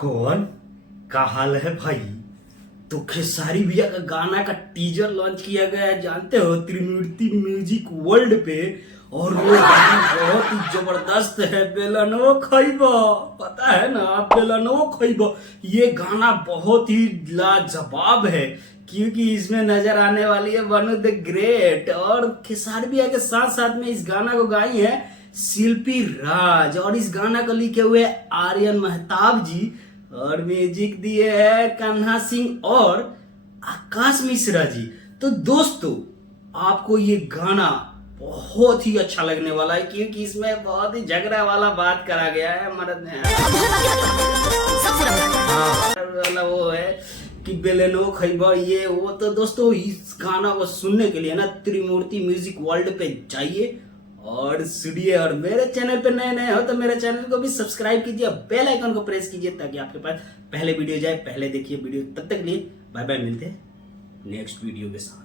कौन का हाल है भाई। तो खेसारी भैया का गाना का टीजर लॉन्च किया गया है, जानते हो, त्रिमूर्ति म्यूजिक वर्ल्ड पे। और वो गाना बहुत ही जबरदस्त है। बेलनो खैबा, पता है ना, बेलनो खैबा। ये गाना बहुत ही लाजवाब है क्योंकि इसमें नजर आने वाली है वनु द ग्रेट। और खेसारी भैया के साथ साथ में इस गाना को गाई है शिल्पी राज। और इस गाना को लिखे हुए आर्यन महताब जी और म्यूजिक दिए है कान्हा सिंह और आकाश मिश्रा जी। तो दोस्तों, आपको ये गाना बहुत ही अच्छा लगने वाला है क्योंकि इसमें बहुत ही झगड़ा वाला बात करा गया है। मर्द ने वाला वो है कि बेलेनो खैबर ये वो। तो दोस्तों, इस गाना को सुनने के लिए ना त्रिमूर्ति म्यूजिक वर्ल्ड पे जाइए और सुनिए। और मेरे चैनल पे नए नए हो तो मेरे चैनल को भी सब्सक्राइब कीजिए, बेल आइकन को प्रेस कीजिए ताकि आपके पास पहले वीडियो जाए, पहले देखिए वीडियो। तब तक लिए बाय बाय, मिलते हैं नेक्स्ट वीडियो के साथ।